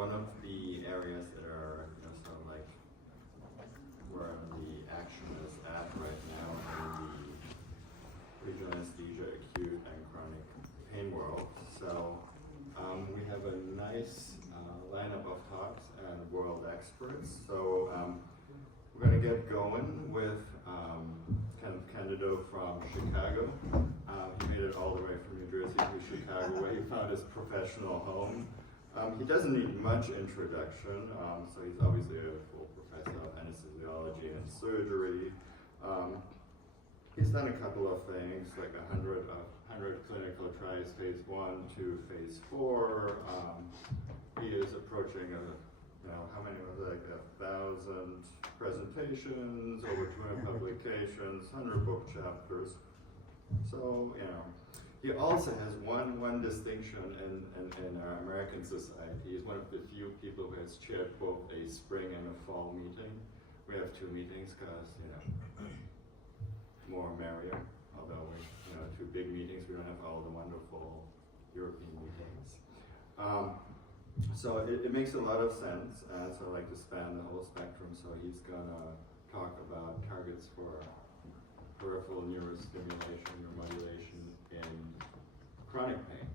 one of the areas that are, sort of like where the action is at right now in the regional anesthesia, acute and chronic pain world. So we have a nice lineup of talks and world experts. So we're going to get going with Kenneth Candido from Chicago. He made it all the way from New Jersey to Chicago, where he found his professional home. He doesn't need much introduction, so he's obviously a full professor of anesthesiology and surgery. He's done a couple of things, like 100 clinical trials, phase 1 to phase 4. He is approaching how many was it, like 1,000 presentations, over 200 publications, 100 book chapters. So, he also has one distinction in our American society. He's one of the few people who has chaired both a spring and a fall meeting. We have 2 meetings because, more merrier, although we, 2 big meetings, we don't have all the wonderful European meetings. So it makes a lot of sense, so I like to span the whole spectrum. So he's gonna talk about targets for peripheral neurostimulation or modulation in chronic pain.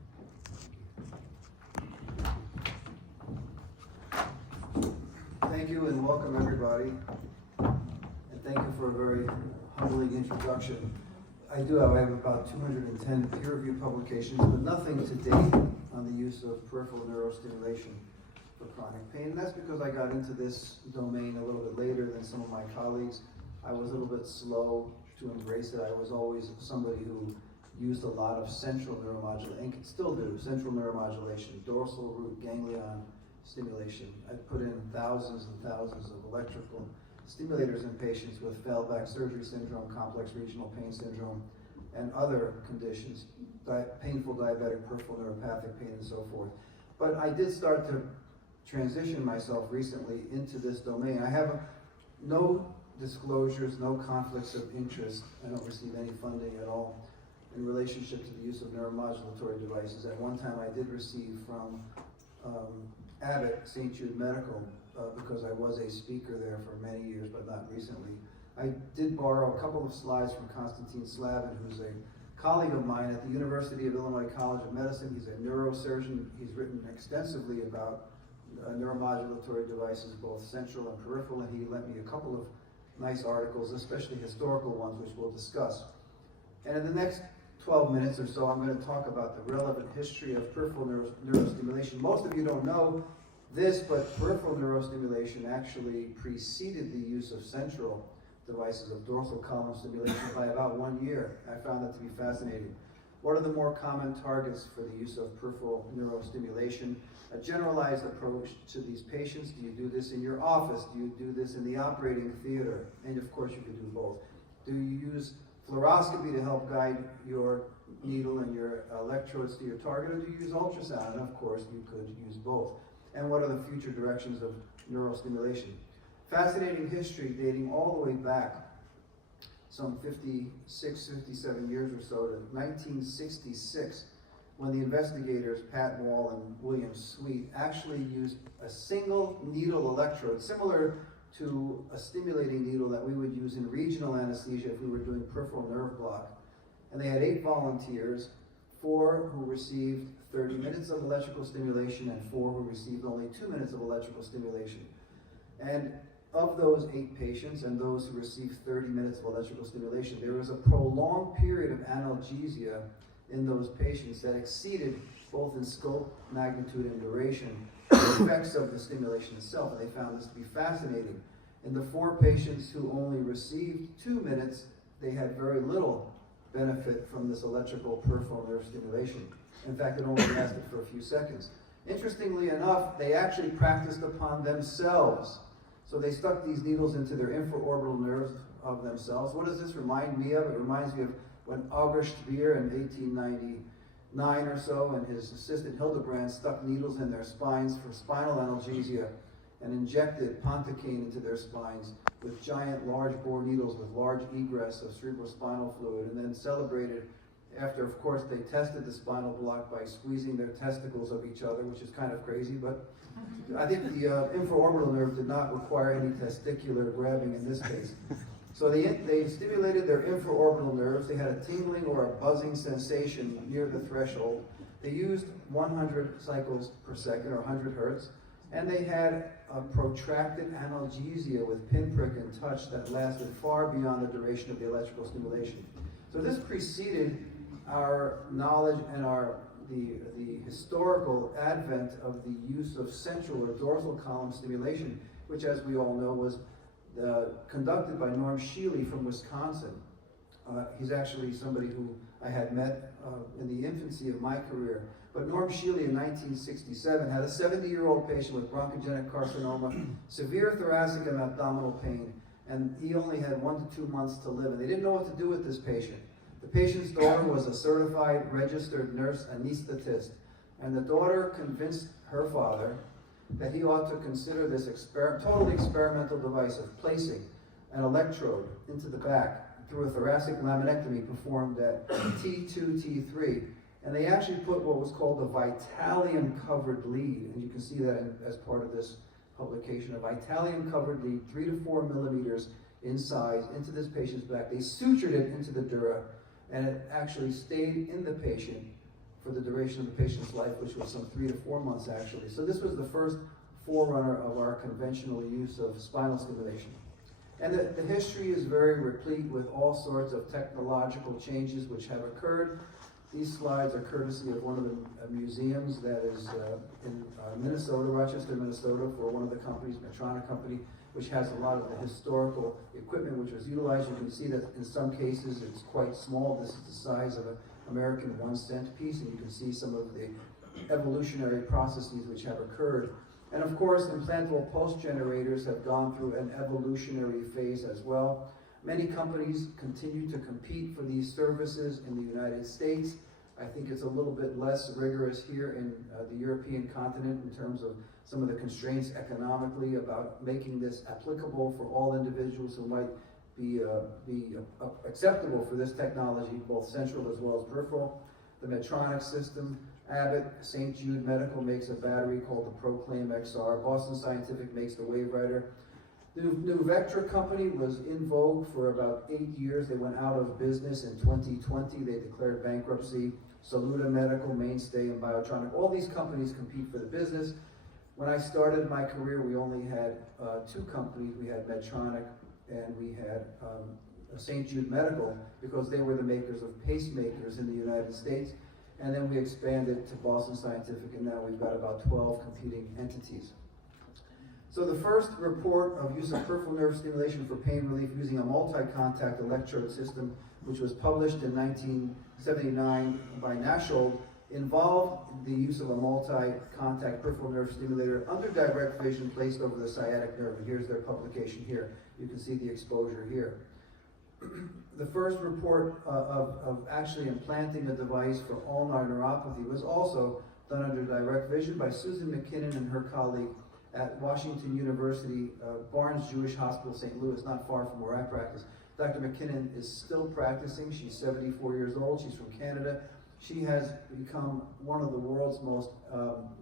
Thank you and welcome everybody. And thank you for a very humbling introduction. I have about 210 peer-reviewed publications, but nothing to date on the use of peripheral neurostimulation for chronic pain. And that's because I got into this domain a little bit later than some of my colleagues. I was a little bit slow to embrace it. I was always somebody who used a lot of central neuromodulation, and can still do central neuromodulation, dorsal root ganglion stimulation. I put in thousands and thousands of electrical stimulators in patients with failed back surgery syndrome, complex regional pain syndrome, and other conditions, painful diabetic peripheral neuropathic pain and so forth. But I did start to transition myself recently into this domain. I have no disclosures, no conflicts of interest. I don't receive any funding at all in relationship to the use of neuromodulatory devices. At one time I did receive from Abbott, St. Jude Medical, because I was a speaker there for many years, but not recently. I did borrow a couple of slides from Konstantin Slavin, who's a colleague of mine at the University of Illinois College of Medicine. He's a neurosurgeon. He's written extensively about neuromodulatory devices, both central and peripheral, and he lent me a couple of nice articles, especially historical ones, which we'll discuss. And in the next 12 minutes or so, I'm going to talk about the relevant history of peripheral neurostimulation. Most of you don't know this, but peripheral neurostimulation actually preceded the use of central devices of dorsal column stimulation by about 1 year. I found that to be fascinating. What are the more common targets for the use of peripheral neurostimulation? A generalized approach to these patients. Do you do this in your office? Do you do this in the operating theater? And of course you could do both. Do you use fluoroscopy to help guide your needle and your electrodes to your target, or do you use ultrasound? And of course you could use both. And what are the future directions of neurostimulation? Fascinating history dating all the way back some 56, 57 years or so to 1966, when the investigators, Pat Wall and William Sweet, actually used a single needle electrode, similar to a stimulating needle that we would use in regional anesthesia if we were doing peripheral nerve block. And they had 8 volunteers, 4 who received 30 minutes of electrical stimulation and 4 who received only 2 minutes of electrical stimulation. And of those 8 patients and those who received 30 minutes of electrical stimulation, there was a prolonged period of analgesia in those patients that exceeded both in scope, magnitude, and duration the effects of the stimulation itself, and they found this to be fascinating. In the 4 patients who only received 2 minutes, they had very little benefit from this electrical peripheral nerve stimulation. In fact, it only lasted for a few seconds. Interestingly enough, they actually practiced upon themselves. So they stuck these needles into their infraorbital nerves of themselves. What does this remind me of? It reminds me of when August Beer in 1899 or so and his assistant Hildebrand stuck needles in their spines for spinal analgesia and injected pontocaine into their spines with giant large bore needles with large egress of cerebrospinal fluid, and then celebrated after, of course, they tested the spinal block by squeezing their testicles of each other, which is kind of crazy, but I think the infraorbital nerve did not require any testicular grabbing in this case. So they stimulated their infraorbital nerves. They had a tingling or a buzzing sensation near the threshold. They used 100 cycles per second, or 100 hertz, and they had a protracted analgesia with pinprick and touch that lasted far beyond the duration of the electrical stimulation. So this preceded our knowledge and the historical advent of the use of central or dorsal column stimulation, which, as we all know, was conducted by Norm Shealy from Wisconsin. He's actually somebody who I had met in the infancy of my career. But Norm Shealy in 1967 had a 70-year-old patient with bronchogenic carcinoma, severe thoracic and abdominal pain, and he only had 1 to 2 months to live, and they didn't know what to do with this patient. The patient's daughter was a certified registered nurse anesthetist, and the daughter convinced her father that he ought to consider this totally experimental device of placing an electrode into the back through a thoracic laminectomy performed at T2, T3. And they actually put what was called a Vitalium-covered lead, and you can see that as part of this publication, a Vitalium-covered lead, 3 to 4 millimeters in size, into this patient's back. They sutured it into the dura, and it actually stayed in the patient for the duration of the patient's life, which was some 3 to 4 months actually. So this was the first forerunner of our conventional use of spinal stimulation. And the history is very replete with all sorts of technological changes which have occurred. These slides are courtesy of one of the museums that is in Minnesota, Rochester, Minnesota, for one of the companies, Medtronic company, which has a lot of the historical equipment which was utilized. You can see that in some cases it's quite small. This is the size of an American 1-cent piece, and you can see some of the evolutionary processes which have occurred. And of course, implantable pulse generators have gone through an evolutionary phase as well. Many companies continue to compete for these services in the United States. I think it's a little bit less rigorous here in the European continent in terms of some of the constraints economically about making this applicable for all individuals who might be acceptable for this technology, both central as well as peripheral. The Medtronic system, Abbott, St. Jude Medical makes a battery called the Proclaim XR. Boston Scientific makes the WaveWriter. The New Vectra company was in vogue for about 8 years. They went out of business in 2020. They declared bankruptcy. Saluda Medical, Mainstay, and Biotronic. All these companies compete for the business. When I started my career, we only had 2 companies. We had Medtronic and we had St. Jude Medical, because they were the makers of pacemakers in the United States. And then we expanded to Boston Scientific, and now we've got about 12 competing entities. So the first report of use of peripheral nerve stimulation for pain relief using a multi-contact electrode system, which was published in 1979 by Nashold, involved the use of a multi-contact peripheral nerve stimulator under direct vision placed over the sciatic nerve. And here's their publication here. You can see the exposure here. The first report of actually implanting a device for ulnar neuropathy was also done under direct vision by Susan McKinnon and her colleague at Washington University, Barnes Jewish Hospital, St. Louis, not far from where I practice. Dr. McKinnon is still practicing. She's 74 years old. She's from Canada. She has become one of the world's most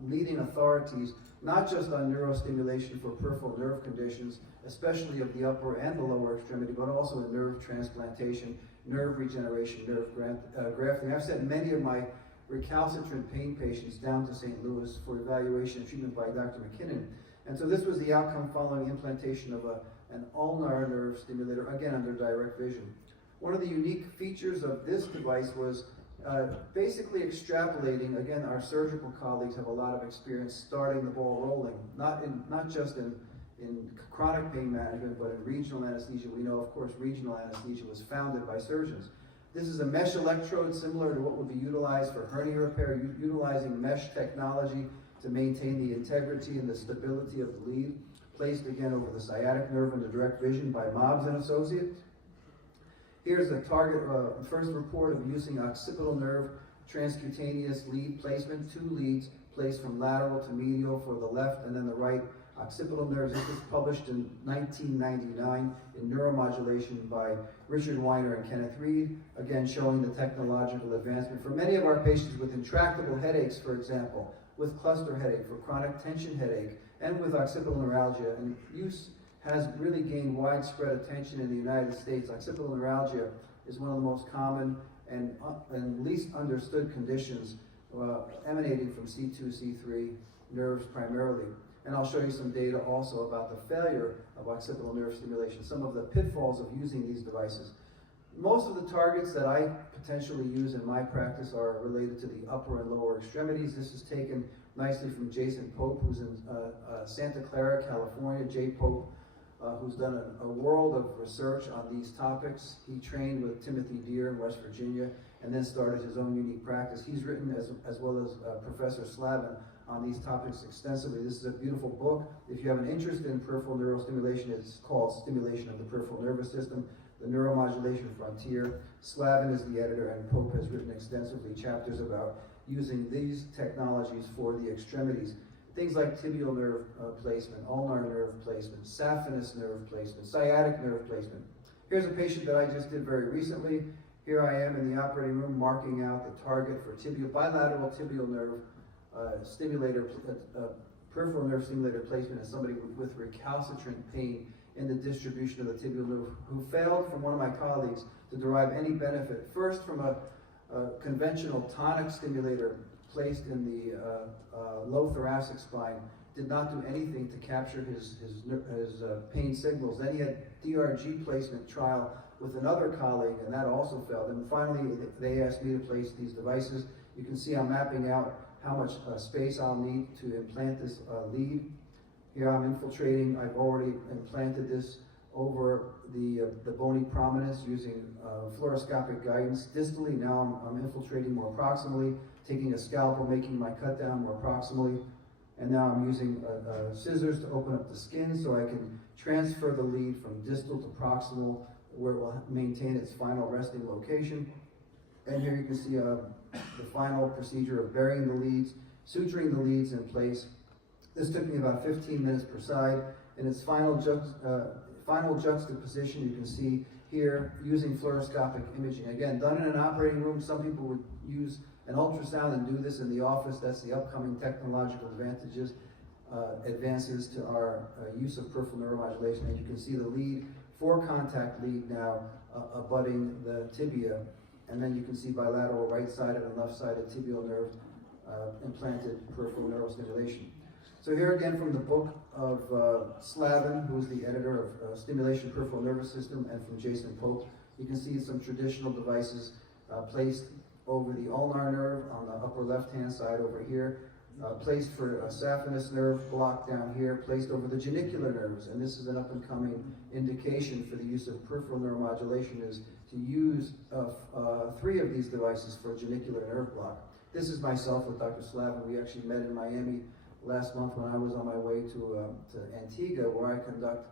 leading authorities, not just on neurostimulation for peripheral nerve conditions, especially of the upper and the lower extremity, but also in nerve transplantation, nerve regeneration, nerve grafting. I've sent many of my recalcitrant pain patients down to St. Louis for evaluation and treatment by Dr. McKinnon. And so this was the outcome following implantation of an ulnar nerve stimulator, again under direct vision. One of the unique features of this device was basically extrapolating. Again, our surgical colleagues have a lot of experience starting the ball rolling, not just in chronic pain management, but in regional anesthesia. We know, of course, regional anesthesia was founded by surgeons. This is a mesh electrode similar to what would be utilized for hernia repair, utilizing mesh technology to maintain the integrity and the stability of the lead, placed again over the sciatic nerve under direct vision by Mobbs and Associates. Here's the target, first report of using occipital nerve transcutaneous lead placement, 2 leads placed from lateral to medial for the left and then the right occipital nerves. This was published in 1999 in Neuromodulation by Richard Weiner and Kenneth Reed, again showing the technological advancement. For many of our patients with intractable headaches, for example, with cluster headache, for chronic tension headache, and with occipital neuralgia, and use has really gained widespread attention in the United States. Occipital neuralgia is one of the most common and least understood conditions emanating from C2, C3 nerves primarily. And I'll show you some data also about the failure of occipital nerve stimulation, some of the pitfalls of using these devices. Most of the targets that I potentially use in my practice are related to the upper and lower extremities. This is taken nicely from Jason Pope, who's in Santa Clara, California. Jay Pope, who's done a world of research on these topics. He trained with Timothy Deere in West Virginia and then started his own unique practice. He's written, as well as Professor Slavin, on these topics extensively. This is a beautiful book. If you have an interest in peripheral neurostimulation, it's called Stimulation of the Peripheral Nervous System, the Neuromodulation Frontier. Slavin is the editor, and Pope has written extensively chapters about using these technologies for the extremities. Things like tibial nerve placement, ulnar nerve placement, saphenous nerve placement, sciatic nerve placement. Here's a patient that I just did very recently. Here I am in the operating room marking out the target for bilateral tibial nerve stimulator, peripheral nerve stimulator placement in somebody with recalcitrant pain in the distribution of the tibial nerve, who failed, from one of my colleagues, to derive any benefit. First, from a conventional tonic stimulator placed in the low thoracic spine, did not do anything to capture his pain signals. Then he had DRG placement trial with another colleague, and that also failed. And finally, they asked me to place these devices. You can see I'm mapping out how much space I'll need to implant this lead. Here I'm infiltrating. I've already implanted this over the bony prominence using fluoroscopic guidance. Distally, now I'm infiltrating more proximally, taking a scalpel, making my cut down more proximally. And now I'm using scissors to open up the skin so I can transfer the lead from distal to proximal, where it will maintain its final resting location. And here you can see the final procedure of burying the leads, suturing the leads in place. This took me about 15 minutes per side. In its final juxtaposition, you can see here, using fluoroscopic imaging. Again, done in an operating room. Some people would use an ultrasound and do this in the office. That's the upcoming technological advances to our use of peripheral neuromodulation. And you can see the lead, 4-contact lead now abutting the tibia. And then you can see bilateral right-sided and left-sided tibial nerve implanted peripheral neurostimulation. So here again from the book of Slavin, who is the editor of Stimulation Peripheral Nervous System, and from Jason Pope, you can see some traditional devices placed over the ulnar nerve on the upper left-hand side over here, placed for a saphenous nerve block down here, placed over the genicular nerves. And this is an up-and-coming indication for the use of peripheral neuromodulation, is to use 3 of these devices for a genicular nerve block. This is myself with Dr. Slavin. We actually met in Miami last month when I was on my way to Antigua, where I conduct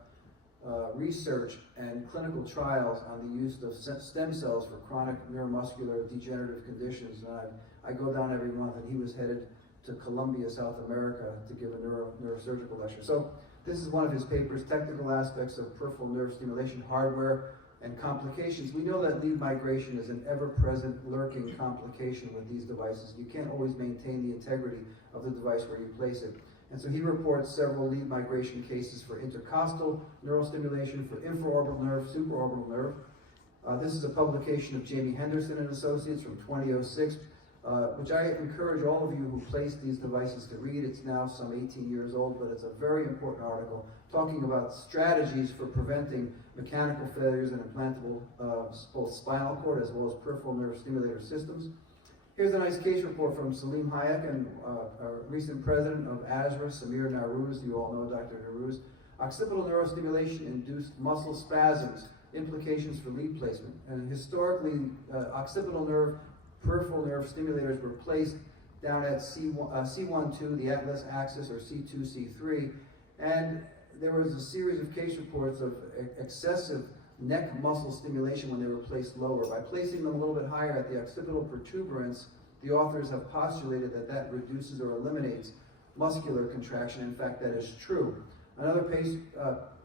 research and clinical trials on the use of stem cells for chronic neuromuscular degenerative conditions. And I go down every month, and he was headed to Colombia, South America, to give a neurosurgical lecture. So this is one of his papers, Technical Aspects of Peripheral Nerve Stimulation Hardware and Complications. We know that lead migration is an ever-present lurking complication with these devices. You can't always maintain the integrity of the device where you place it. And so he reports several lead migration cases for intercostal neurostimulation, for infraorbital nerve, supraorbital nerve. This is a publication of Jamie Henderson and Associates from 2006, which I encourage all of you who place these devices to read. It's now some 18 years old, but it's a very important article talking about strategies for preventing mechanical failures in implantable both spinal cord as well as peripheral nerve stimulator systems. Here's a nice case report from Salim Hayek and our recent president of ASRA, Samir Naruz. You all know Dr. Naruz. Occipital neurostimulation induced muscle spasms, implications for lead placement. And historically, occipital nerve, peripheral nerve stimulators were placed down at C12, the atlas axis, or C2, C3. And there was a series of case reports of excessive neck muscle stimulation when they were placed lower. By placing them a little bit higher at the occipital protuberance, the authors have postulated that that reduces or eliminates muscular contraction. In fact, that is true. Another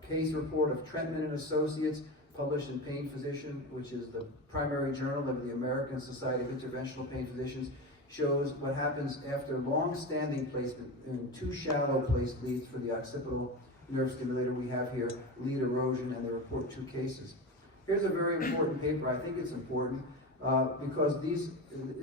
case report of Trentman and Associates, published in Pain Physician, which is the primary journal of the American Society of Interventional Pain Physicians, shows what happens after long-standing placement in 2 shallow placed leads for the occipital nerve stimulator we have here, lead erosion, and they report 2 cases. Here's a very important paper. I think it's important because this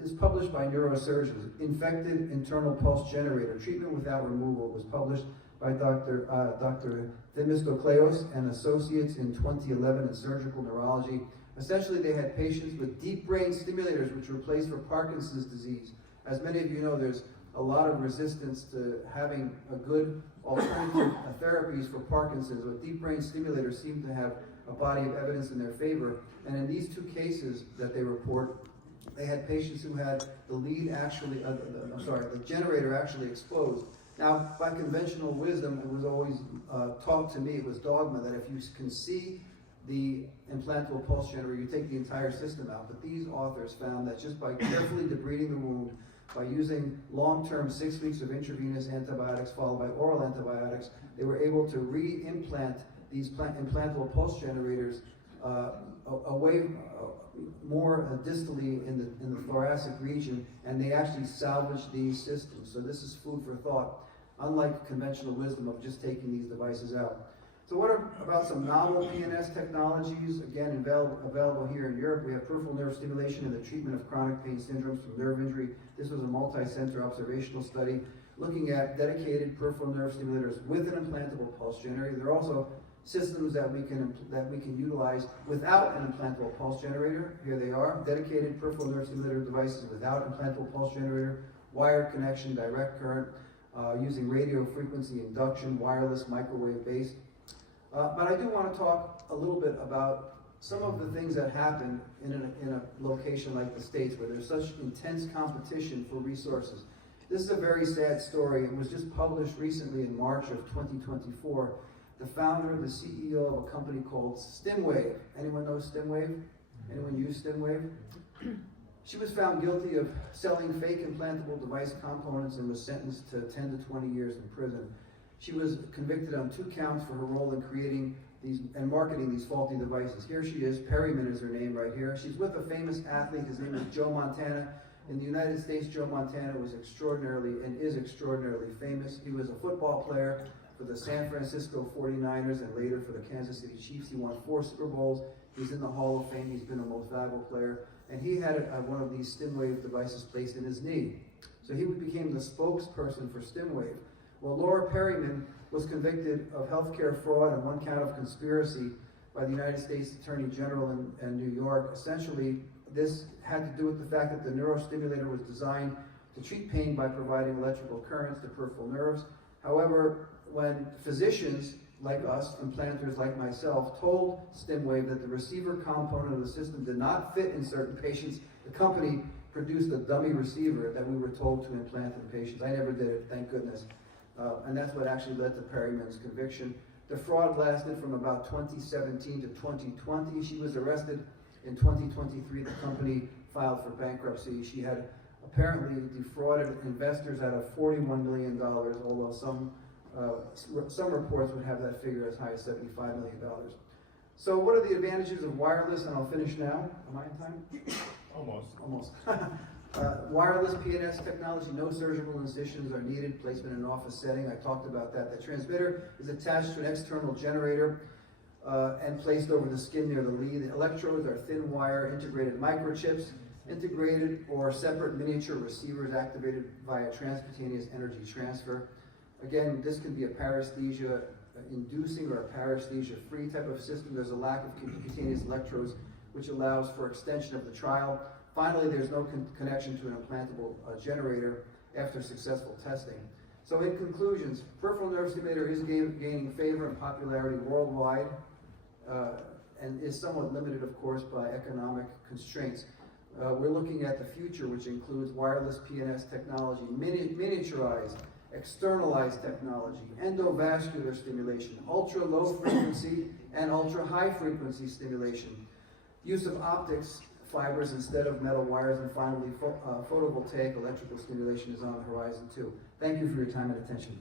is published by neurosurgeons. Infected internal pulse generator, treatment without removal, was published by Dr. Themistokleos and Associates in 2011 in Surgical Neurology. Essentially, they had patients with deep brain stimulators which were placed for Parkinson's disease. As many of you know, there's a lot of resistance to having a good alternative therapies for Parkinson's, but deep brain stimulators seem to have a body of evidence in their favor. And in these 2 cases that they report, they had patients who had the lead actually, the generator actually exposed. Now, by conventional wisdom, it was always taught to me, it was dogma, that if you can see the implantable pulse generator, you take the entire system out. But these authors found that just by carefully debriding the wound, by using long-term 6 weeks of intravenous antibiotics followed by oral antibiotics, they were able to re-implant these implantable pulse generators away more distally in the thoracic region, and they actually salvaged these systems. So this is food for thought, unlike conventional wisdom of just taking these devices out. So what about some novel PNS technologies? Again, available here in Europe. We have peripheral nerve stimulation in the treatment of chronic pain syndromes from nerve injury. This was a multi-center observational study looking at dedicated peripheral nerve stimulators with an implantable pulse generator. There are also systems that we can utilize without an implantable pulse generator. Here they are, dedicated peripheral nerve stimulator devices without implantable pulse generator, wired connection, direct current, using radio frequency induction, wireless, microwave-based. But I do want to talk a little bit about some of the things that happen in a location like the States where there's such intense competition for resources. This is a very sad story. It was just published recently in March of 2024. The founder, the CEO of a company called Stimwave. Anyone know Stimwave? Anyone use Stimwave? She was found guilty of selling fake implantable device components and was sentenced to 10 to 20 years in prison. She was convicted on 2 counts for her role in creating these and marketing these faulty devices. Here she is, Perryman is her name right here. She's with a famous athlete, his name is Joe Montana. In the United States, Joe Montana was extraordinarily and is extraordinarily famous. He was a football player for the San Francisco 49ers and later for the Kansas City Chiefs. He won 4 Super Bowls. He's in the Hall of Fame. He's been a most valuable player. And he had one of these Stimwave devices placed in his knee. So he became the spokesperson for Stimwave. Well, Laura Perryman was convicted of healthcare fraud and 1 count of conspiracy by the United States Attorney General in New York. Essentially, this had to do with the fact that the neurostimulator was designed to treat pain by providing electrical currents to peripheral nerves. However, when physicians like us, implanters like myself, told Stimwave that the receiver component of the system did not fit in certain patients, the company produced a dummy receiver that we were told to implant in patients. I never did it, thank goodness. And that's what actually led to Perryman's conviction. The fraud lasted from about 2017 to 2020. She was arrested in 2023. The company filed for bankruptcy. She had apparently defrauded investors out of $41 million, although some reports would have that figure as high as $75 million. So what are the advantages of wireless? And I'll finish now. Am I in time? Almost. Wireless PNS technology, no surgical incisions are needed, placement in an office setting. I talked about that. The transmitter is attached to an external generator and placed over the skin near the lead. The electrodes are thin wire integrated microchips, integrated or separate miniature receivers activated via transcutaneous energy transfer. Again, this can be a paresthesia inducing or a paresthesia free type of system. There's a lack of cutaneous electrodes, which allows for extension of the trial. Finally, there's no connection to an implantable generator after successful testing. So in conclusions, peripheral nerve stimulator is gaining favor and popularity worldwide and is somewhat limited, of course, by economic constraints. We're looking at the future, which includes wireless PNS technology, miniaturized, externalized technology, endovascular stimulation, ultra-low frequency and ultra-high frequency stimulation, use of optics fibers instead of metal wires, and finally, photovoltaic electrical stimulation is on the horizon too. Thank you for your time and attention.